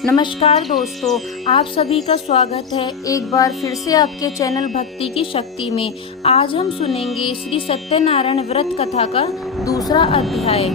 नमस्कार दोस्तों, आप सभी का स्वागत है एक बार फिर से आपके चैनल भक्ति की शक्ति में। आज हम सुनेंगे श्री सत्यनारायण व्रत कथा का दूसरा अध्याय।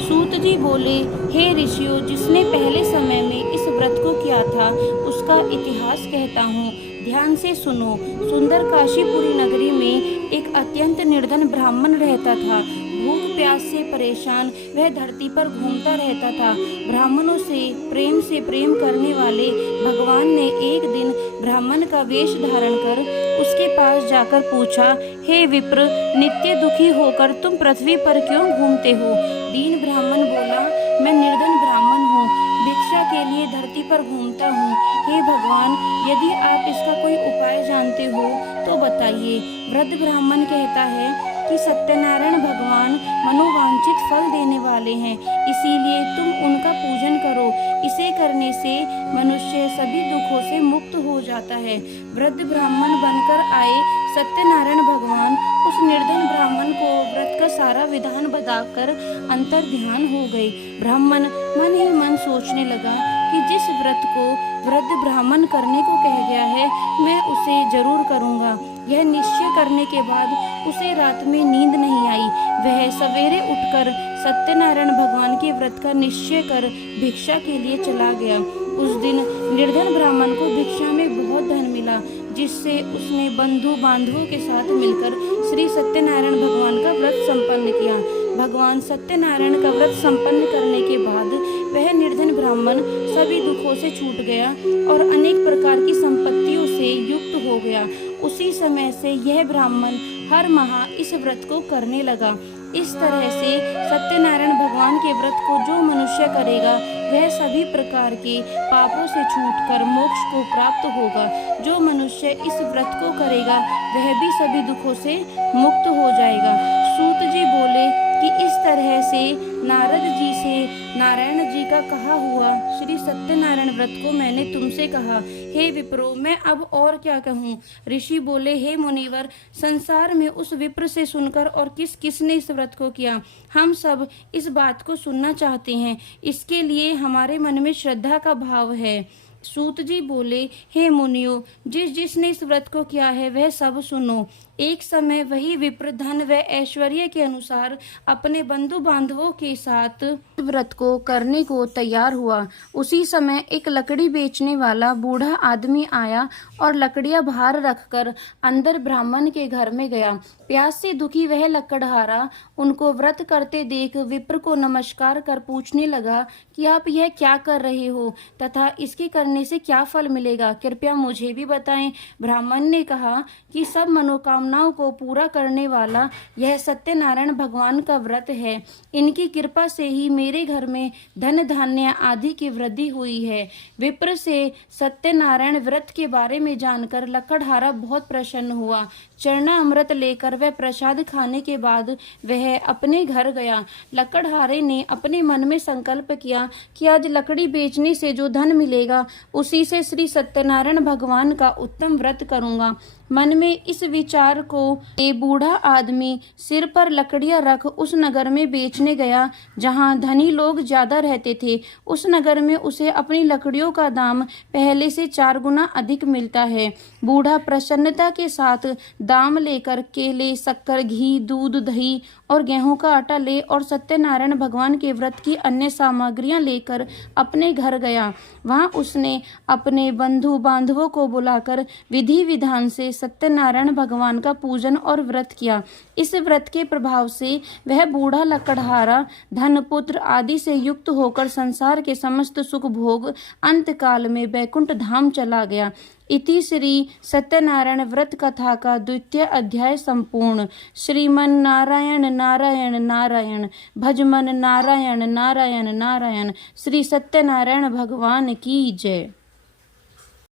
सूत जी बोले, हे ऋषियों, जिसने पहले समय में इस व्रत को किया था उसका इतिहास कहता हूँ, ध्यान से सुनो। सुंदर काशीपुरी नगरी में एक अत्यंत निर्धन ब्राह्मण रहता था। भूख प्यास से परेशान वह धरती पर घूमता रहता था। ब्राह्मणों से प्रेम करने वाले भगवान ने एक दिन ब्राह्मण का वेश धारण कर उसके पास जाकर पूछा, हे विप्र, नित्य दुखी होकर तुम पृथ्वी पर क्यों घूमते हो? दीन ब्राह्मण बोला, मैं निर्धन ब्राह्मण हूँ, भिक्षा के लिए धरती पर घूमता हूँ। हे भगवान, यदि आप इसका कोई उपाय जानते हो तो बताइए। वृद्ध ब्राह्मण कहता है कि सत्यनारायण भगवान मनोवांछित फल देने वाले हैं, इसीलिए तुम उनका पूजन करो। इसे करने से मनुष्य सभी दुखों से मुक्त हो जाता है। वृद्ध ब्राह्मण बनकर आए सत्यनारायण भगवान उस निर्धन ब्राह्मण को व्रत का सारा विधान बताकर अंतर ध्यान हो गए। ब्राह्मण मन ही मन सोचने लगा कि जिस व्रत को वृद्ध ब्राह्मण करने को कह गया है, मैं उसे जरूर करूँगा। यह निश्चय करने के बाद उसे रात में नींद नहीं आई। वह सवेरे उठकर सत्यनारायण भगवान के व्रत का निश्चय कर भिक्षा के लिए चला गया। उस दिन निर्धन ब्राह्मण को भिक्षा में बहुत धन मिला, जिससे उसने बंधु बांधवों के साथ मिलकर श्री सत्यनारायण भगवान का व्रत संपन्न किया। भगवान सत्यनारायण का व्रत संपन्न करने के बाद वह निर्धन ब्राह्मण सभी दुखों से छूट गया और अनेक प्रकार की संपत्तियों से युक्त हो गया। उसी समय से यह ब्राह्मण हर माह इस व्रत को करने लगा। इस तरह से सत्यनारायण भगवान के व्रत को जो मनुष्य करेगा वह सभी प्रकार के पापों से छूटकर मोक्ष को प्राप्त होगा। जो मनुष्य इस व्रत को करेगा वह भी सभी दुखों से मुक्त हो जाएगा। सूत जी बोले कि इस तरह से नारद जी से नारायण जी का कहा हुआ श्री सत्यनारायण व्रत को मैंने तुमसे कहा। हे विप्रो, मैं अब और क्या कहूँ? ऋषि बोले, हे मुनिवर, संसार में उस विप्र से सुनकर और किसने इस व्रत को किया, हम सब इस बात को सुनना चाहते हैं। इसके लिए हमारे मन में श्रद्धा का भाव है। सूत जी बोले, हे मुनियों, जिसने इस व्रत को किया है वह सब सुनो। एक समय वही विप्र धन व ऐश्वर्य के अनुसार अपने बंधु बांधवों के साथ व्रत को करने को तैयार हुआ। उसी समय एक लकड़ी बेचने वाला बूढ़ा आदमी आया और लकड़ियां बाहर रखकर अंदर ब्राह्मण के घर में गया। प्यास से दुखी वह लकड़हारा उनको व्रत करते देख विप्र को नमस्कार कर पूछने लगा कि आप यह क्या कर रहे हो तथा इसके करने से क्या फल मिलेगा, कृपया मुझे भी बताएं। ब्राह्मण ने कहा कि सब मनोकामनाओं को पूरा करने वाला यह सत्यनारायण भगवान का व्रत है। इनकी कृपा से ही मेरे घर में धन धान्य आदि की वृद्धि हुई है। विप्र से सत्यनारायण व्रत के बारे में जानकर लकड़हारा बहुत प्रसन्न हुआ। चरना अमृत लेकर वह प्रसाद खाने के बाद वह अपने घर गया। लकड़हारे ने अपने मन में संकल्प किया कि आज लकड़ी बेचने से जो धन मिलेगा उसी से श्री सत्यनारायण भगवान का उत्तम व्रत करूंगा। मन में इस विचार को बूढ़ा आदमी सिर पर लकड़ियां रख उस नगर में बेचने गया जहां धनी लोग ज्यादा रहते थे। उस नगर में उसे अपनी लकड़ियों का दाम पहले से 4 गुना अधिक मिलता है। बूढ़ा प्रसन्नता के साथ दाम लेकर केले, शक्कर, घी, दूध, दही और गेहूं का आटा ले और सत्यनारायण भगवान के व्रत की अन्य सामग्रियां लेकर अपने घर गया। वहां उसने अपने बंधु बांधवों को बुलाकर विधि विधान से सत्यनारायण भगवान का पूजन और व्रत किया। इस व्रत के प्रभाव से वह बूढ़ा लकड़हारा धन, पुत्र आदि से युक्त होकर संसार के समस्त सुख भोग अंत काल में बैकुंठ धाम चला गया। इति श्री सत्यनारायण व्रत कथा का द्वितीय अध्याय संपूर्ण। श्रीमन नारायण नारायण नारायण, भजमन नारायण नारायण नारायण। श्री सत्यनारायण भगवान की जय।